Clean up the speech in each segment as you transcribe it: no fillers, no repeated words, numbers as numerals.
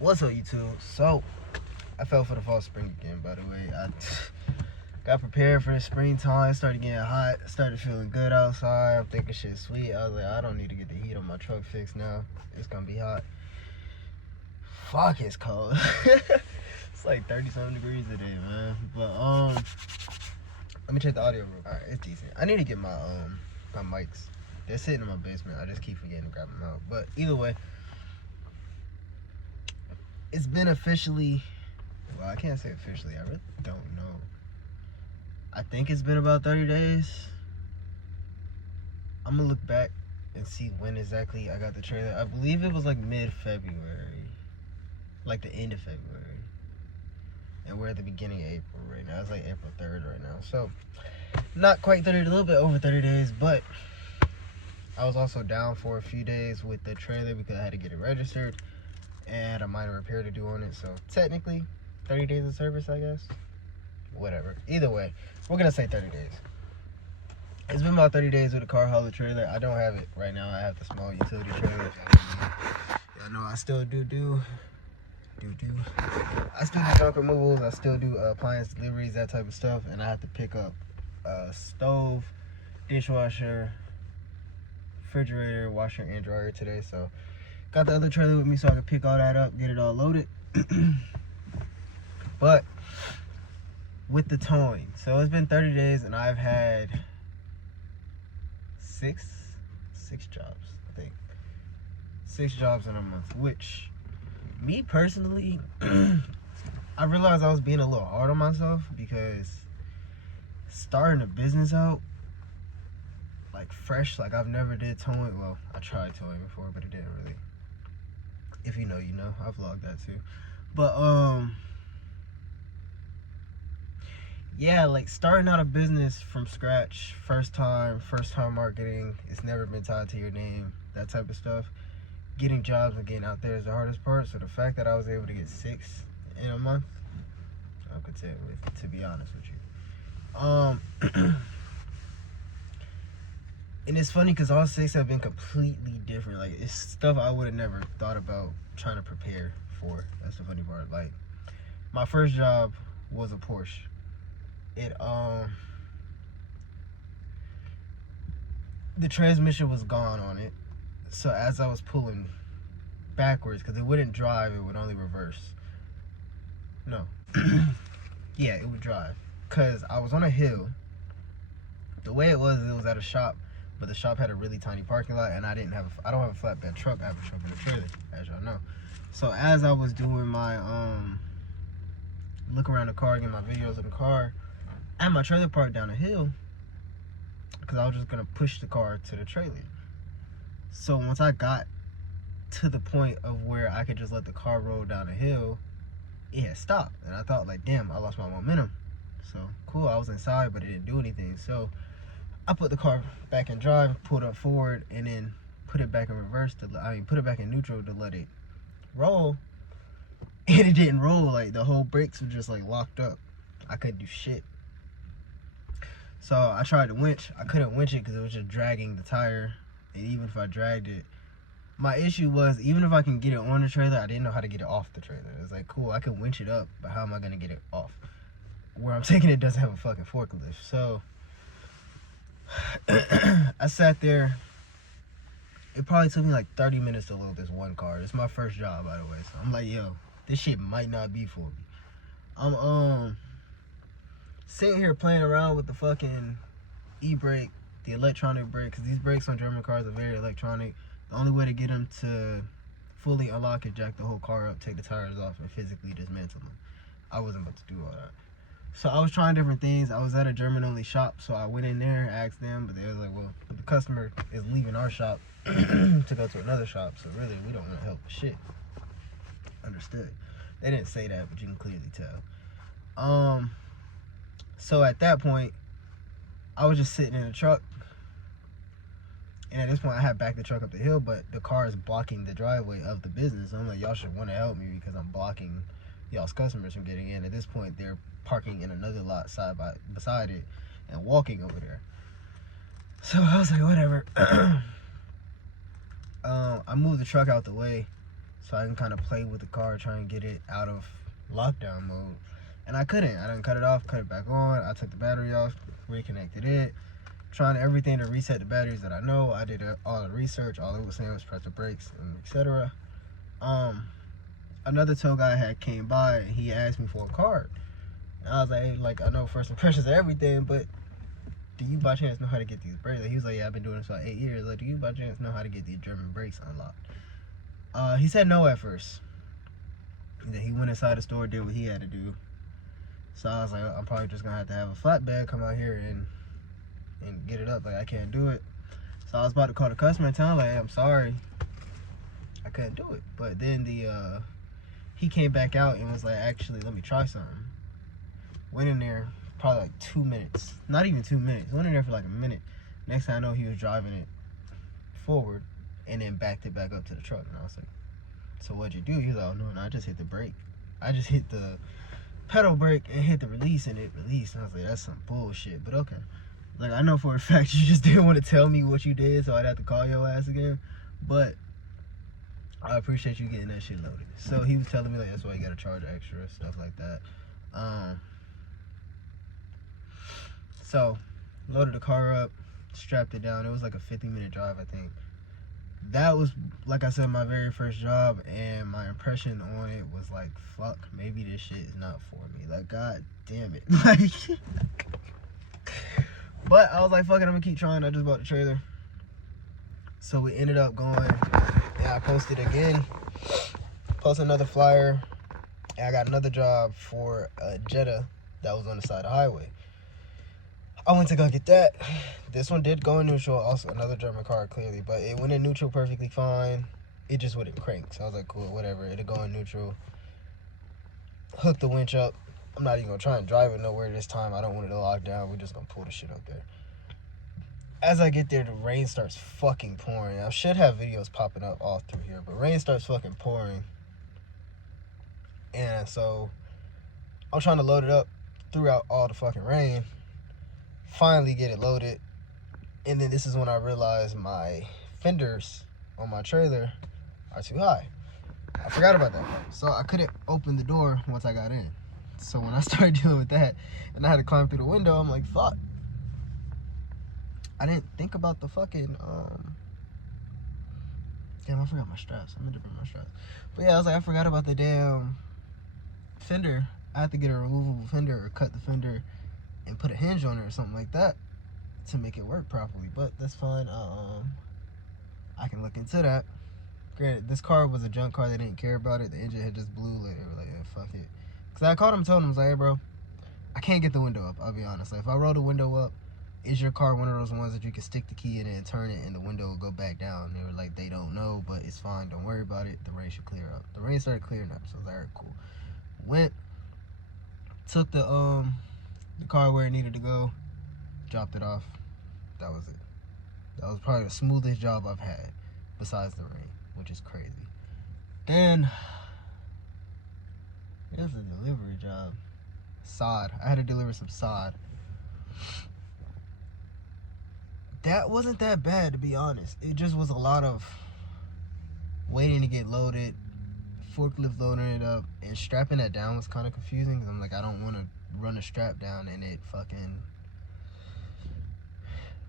What's up, YouTube? So, I fell for the false spring again, by the way. I got prepared for the springtime, started getting hot, started feeling good outside. I'm thinking shit's sweet. I was like, I don't need to get the heat on my truck fixed now. It's gonna be hot. Fuck, it's cold. It's like 30-something degrees today, man. But, let me check the audio real quick. Alright, it's decent. I need to get my mics. They're sitting in my basement. I just keep forgetting to grab them out. But either way, it's been officially, well, I can't say officially. I really don't know. I think it's been about 30 days. I'm gonna look back and see when exactly I got the trailer. I believe it was like mid-February, like the end of February. And we're at the beginning of April right now. It's like April 3rd right now. So, not quite 30, a little bit over 30 days, but I was also down for a few days with the trailer because I had to get it registered and a minor repair to do on it. So technically 30 days of service, I guess. Whatever. Either way, we're gonna say 30 days. It's been about 30 days with a car hauler trailer. I don't have it right now. I have the small utility trailer. Y'all know I still do I still do junk removals. I still do appliance deliveries, that type of stuff. And I have to pick up stove, dishwasher, refrigerator, washer, and dryer today. So got the other trailer with me so I can pick all that up, get it all loaded. But with the towing, so it's been 30 days and I've had six jobs, I think. 6 jobs in a month, which me personally, I realized I was being a little hard on myself because starting a business out like fresh, like I've never did towing. Well, I tried towing before, but it didn't really. If you know, you know. I vlogged that too. But yeah, like starting out a business from scratch, first time marketing, it's never been tied to your name, that type of stuff. Getting jobs and getting out there is the hardest part. So the fact that I was able to get 6 in a month, I'm content with, to be honest with you. And it's funny because all 6 have been completely different. Like, it's stuff I would have never thought about trying to prepare for. That's the funny part. Like, my first job was a Porsche. The transmission was gone on it. So as I was pulling backwards, because it wouldn't drive, it would only reverse. No. Yeah, it would drive. Because I was on a hill. The way it was at a shop, but the shop had a really tiny parking lot, and I don't have a flatbed truck. I have a truck and a trailer, as y'all know. So as I was doing my look around the car, getting my videos of the car, I had my trailer parked down a hill because I was just gonna push the car to the trailer. So once I got to the point of where I could just let the car roll down a hill, it had stopped, and I thought, like, damn, I lost my momentum. So cool, I was inside, but it didn't do anything. So I put the car back in drive, pulled up forward, and then put it back in reverse put it back in neutral to let it roll. And it didn't roll. Like, the whole brakes were just like locked up. I couldn't do shit. So I tried to winch. I couldn't winch it because it was just dragging the tire. And even if I dragged it, my issue was, even if I can get it on the trailer, I didn't know how to get it off the trailer. It was like, cool, I can winch it up, but how am I gonna get it off? Where I'm taking it doesn't have a fucking forklift. So I sat there. It probably took me like 30 minutes to load this one car. It's my first job, by the way. So I'm like, yo, this shit might not be for me. I'm sitting here playing around with the fucking e-brake, the electronic brake, because these brakes on German cars are very electronic. The only way to get them to fully unlock is jack the whole car up, take the tires off, and physically dismantle them. I wasn't about to do all that. So I was trying different things. I was at a German only shop, so I went in there, asked them, but they was like, well, the customer is leaving our shop to go to another shop, so really we don't want to help with shit. Understood. They didn't say that, but you can clearly tell. So at that point, I was just sitting in the truck, and at this point I had backed the truck up the hill, but the car is blocking the driveway of the business. I'm like, y'all should want to help me because I'm blocking y'all's customers from getting in. At this point, they're parking in another lot beside it and walking over there. So I was like, whatever. I moved the truck out the way, so I can kind of play with the car, try and get it out of lockdown mode. And I couldn't. I didn't cut it off, cut it back on. I took the battery off, reconnected it, trying everything to reset the batteries that I know. I did all the research. All it was saying was press the brakes, and etc. Another tow guy had came by and he asked me for a card. And I was like, hey, like, I know first impressions are everything, but do you by chance know how to get these brakes? Like, he was like, yeah, I've been doing this for like 8 years. Like, do you by chance know how to get these German brakes unlocked? He said no at first. And then he went inside the store, did what he had to do. So I was like, I'm probably just gonna have to have a flatbed come out here and get it up. Like, I can't do it. So I was about to call the customer and tell him, like, hey, I'm sorry, I couldn't do it. But then he came back out and was like, actually, let me try something. Went in there, probably like 2 minutes. Not even 2 minutes. Went in there for like a minute. Next thing I know, he was driving it forward and then backed it back up to the truck. And I was like, so what'd you do? He was like, oh, no, I just hit the brake. I just hit the pedal brake and hit the release, and it released. And I was like, that's some bullshit, but okay. Like, I know for a fact you just didn't want to tell me what you did, so I'd have to call your ass again. But I appreciate you getting that shit loaded. So he was telling me, like, that's why you gotta charge extra, stuff like that. So loaded the car up, strapped it down. It was like a 50-minute drive, I think. That was, like I said, my very first job, and my impression on it was like, fuck, maybe this shit is not for me. Like, god damn it. Like, but I was like, fuck it, I'm gonna keep trying. I just bought the trailer. So we ended up going, and I posted again, posted another flyer, and I got another job for a Jetta that was on the side of the highway. I went to go get that. This one did go in neutral, also another German car, clearly, but it went in neutral perfectly fine. It just wouldn't crank, so I was like, cool, whatever, it'll go in neutral. Hook the winch up. I'm not even gonna try and drive it nowhere this time. I don't want it to lock down. We're just gonna pull the shit up there. As I get there, the rain starts fucking pouring. I should have videos popping up all through here, but rain starts fucking pouring. And so I'm trying to load it up throughout all the fucking rain. Finally get it loaded, and then this is when I realized my fenders on my trailer are too high. I forgot about that part. So I couldn't open the door once I got in. So when I started dealing with that and I had to climb through the window, I'm like, fuck, I didn't think about the fucking damn, I forgot my straps. I meant to bring my straps. But yeah, I was like, I forgot about the damn fender. I had to get a removable fender or cut the fender and put a hinge on it or something like that to make it work properly. But that's fine. I can look into that. Granted, this car was a junk car. They didn't care about it. The engine had just blew. Like, they were like, yeah, fuck it. Because I called him, told him, I was like, hey, bro, I can't get the window up. I'll be honest. Like, if I roll the window up, is your car one of those ones that you can stick the key in it and turn it and the window will go back down? They were like, they don't know, but it's fine. Don't worry about it. The rain should clear up. The rain started clearing up, so I was like, all right, cool. Went, took the car where it needed to go, dropped it off. That was it. That was probably the smoothest job I've had besides the rain, which is crazy. Then there's a delivery job. Sod. I had to deliver some sod. That wasn't that bad, to be honest. It just was a lot of waiting to get loaded, forklift loading it up, and strapping that down was kind of confusing because I'm like, I don't want to run a strap down and it fucking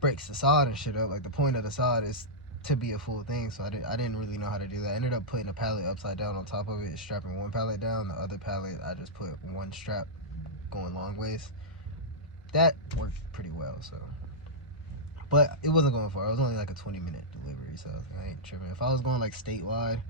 breaks the sod and shit up. Like, the point of the sod is to be a full thing, so I didn't really know how to do that. I ended up putting a pallet upside down on top of it, strapping one pallet down. The other pallet, I just put one strap going long ways. That worked pretty well, so. But it wasn't going far. It was only like a 20-minute delivery, so I ain't tripping. If I was going like statewide,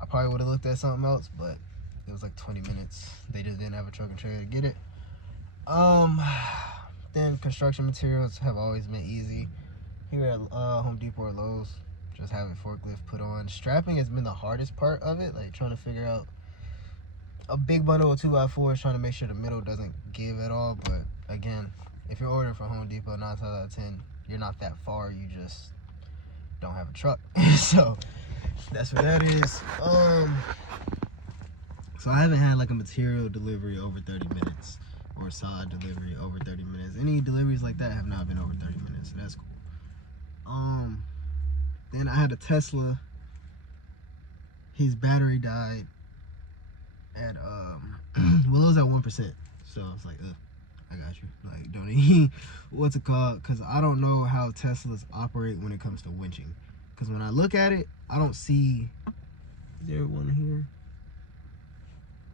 I probably would have looked at something else, but it was like 20 minutes. They just didn't have a truck and trailer to get it. Then construction materials have always been easy. Here at Home Depot or Lowe's, just having forklift put on. Strapping has been the hardest part of it, like trying to figure out a big bundle of 2x4s, trying to make sure the middle doesn't give at all. But again, if you're ordering from Home Depot, 9 times out of 10, you're not that far, you just don't have a truck. So that's what that is. So I haven't had like a material delivery over 30 minutes or sod delivery over 30 minutes. Any deliveries like that have not been over 30 minutes, so that's cool. Then I had a Tesla his battery died at well, it was at 1%. So I was like, I got you. Like, don't even what's it called? Because I don't know how Teslas operate when it comes to winching. Because when I look at it, I don't see. Is there one here?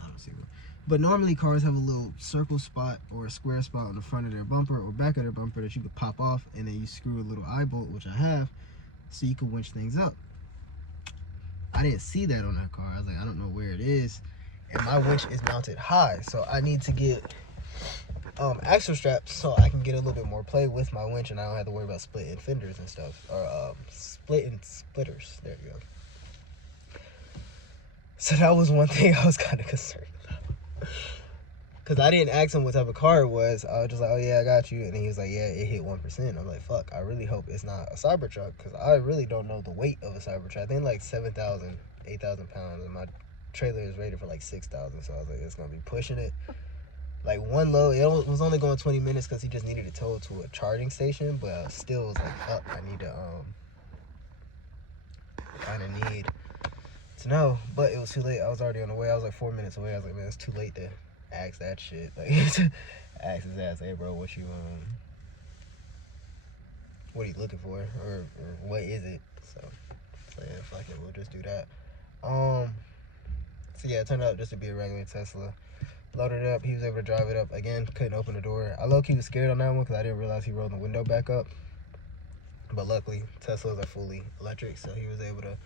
I don't see one. But normally cars have a little circle spot or a square spot on the front of their bumper or back of their bumper that you could pop off, and then you screw a little eye bolt, which I have, so you can winch things up. I didn't see that on that car. I was like, I don't know where it is, and my winch is mounted high, so I need to get axle straps so I can get a little bit more play with my winch, and I don't have to worry about splitting fenders and stuff, or splitting splitters. There you go. So that was one thing I was kind of concerned about, because I didn't ask him what type of car it was. I was just like, oh yeah, I got you, and then he was like, yeah, it hit 1%. I'm like, fuck, I really hope it's not a Cybertruck, because I really don't know the weight of a Cybertruck. I think like 7,000, 8,000 pounds, and my trailer is rated for like 6,000, so I was like, it's gonna be pushing it. Like one load, it was only going 20 minutes because he just needed it towed to a charging station, but still was like, fuck, I need to kind of need to know. But it was too late. I was already on the way. I was like 4 minutes away. I was like, man, it's too late to ask that shit. Like, ask his ass, hey bro, what are you looking for, or what is it? So yeah, fuck it, we'll just do that. So yeah, it turned out just to be a regular Tesla. Loaded it up, he was able to drive it up. Again, couldn't open the door. I low-key was scared on that one because I didn't realize he rolled the window back up. But luckily, Teslas are fully electric, so he was able to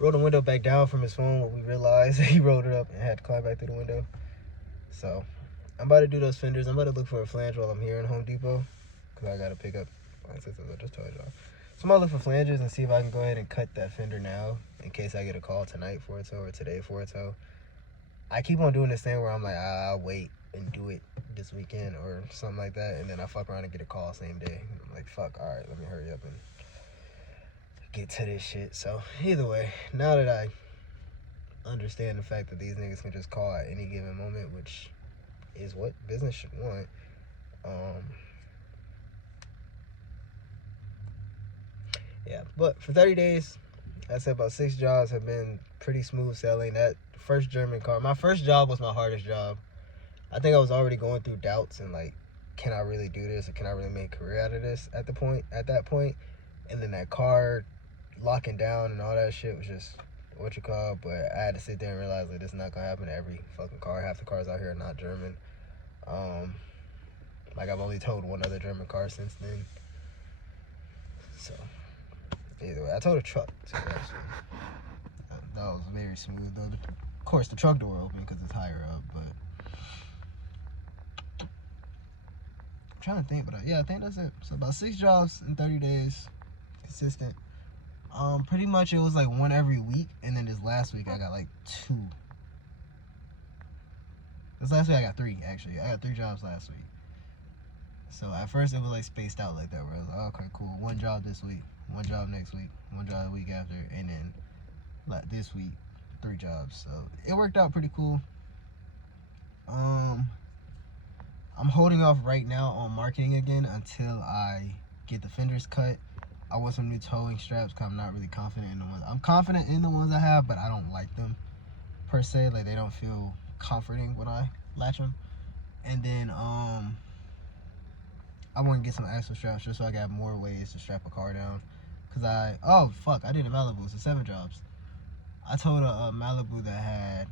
roll the window back down from his phone when we realized he rolled it up and had to climb back through the window. So I'm about to do those fenders. I'm about to look for a flange while I'm here in Home Depot, because I got to pick up my sisters. I just told y'all. So I'm going to look for flanges and see if I can go ahead and cut that fender now in case I get a call tonight for a tow or today for a tow. I keep on doing this thing where I'm like, I'll wait and do it this weekend or something like that, and then I fuck around and get a call same day. I'm like, fuck, all right, let me hurry up and get to this shit. So either way, now that I understand the fact that these niggas can just call at any given moment, which is what business should want, yeah. But for 30 days, I said about 6 jobs have been pretty smooth sailing. That first German car, my first job was my hardest job. I think I was already going through doubts and like, can I really do this, or can I really make a career out of this at that point? And then that car locking down and all that shit was just what you call. But I had to sit there and realize that it's not gonna happen to every fucking car. Half the cars out here are not German. Like I've only towed one other German car since then. So either way, I towed a truck too, actually. That was very smooth though. Of course, the truck door opened because it's higher up, but I'm trying to think. But yeah, I think that's it. So about 6 jobs in 30 days, consistent. Pretty much it was like one every week, and then this last week I got like 2. This last week I got 3 actually. I got 3 jobs last week. So at first it was like spaced out like that, where I was like, oh, okay, cool. 1 job this week, 1 job next week, 1 job the week after, and then like this week 3 jobs. So it worked out pretty cool. I'm holding off right now on marketing again until I get the fenders cut. I want some new towing straps because I'm not really confident in the ones. I'm confident in the ones I have, but I don't like them per se. Like, they don't feel comforting when I latch them. And then I want to get some axle straps just so I can have more ways to strap a car down. Because I did a Malibu. It's a 7 jobs. I towed a Malibu that had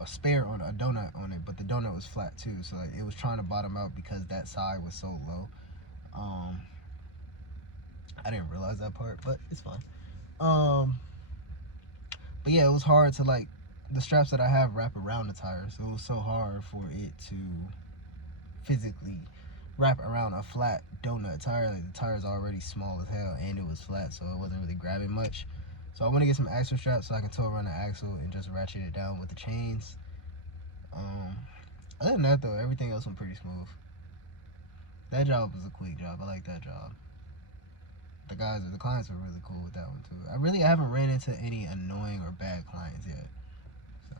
a spare on a donut on it, but the donut was flat too, so like, it was trying to bottom out because that side was so low. I didn't realize that part, but it's fine. But yeah, it was hard to, like, the straps that I have wrap around the tire, so it was so hard for it to physically wrap around a flat donut tire. Like, the tire's already small as hell and it was flat, so it wasn't really grabbing much. So I want to get some axle straps so I can tow around the axle and just ratchet it down with the chains. Other than that though, everything else went pretty smooth. That job was a quick job. I like that job. The clients were really cool with that one too. I haven't ran into any annoying or bad clients yet, so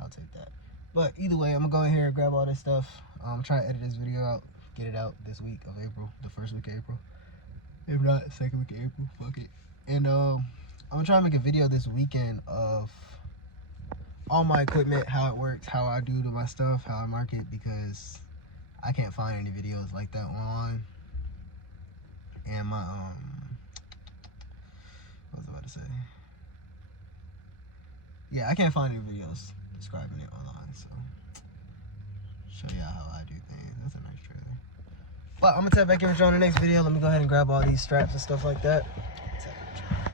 I'll take that. But either way, I'm gonna go in here and grab all this stuff. Try to edit this video out, get it out this week of April, the first week of April. If not, second week of April, fuck it. And I'm gonna try to make a video this weekend of all my equipment, how it works, how I do to my stuff, how I market, because I can't find any videos like that online. And my what was I about to say? Yeah, I can't find any videos describing it online, so show y'all how I do things. That's a nice trailer. But I'm gonna tap back in with you on the next video. Let me go ahead and grab all these straps and stuff like that.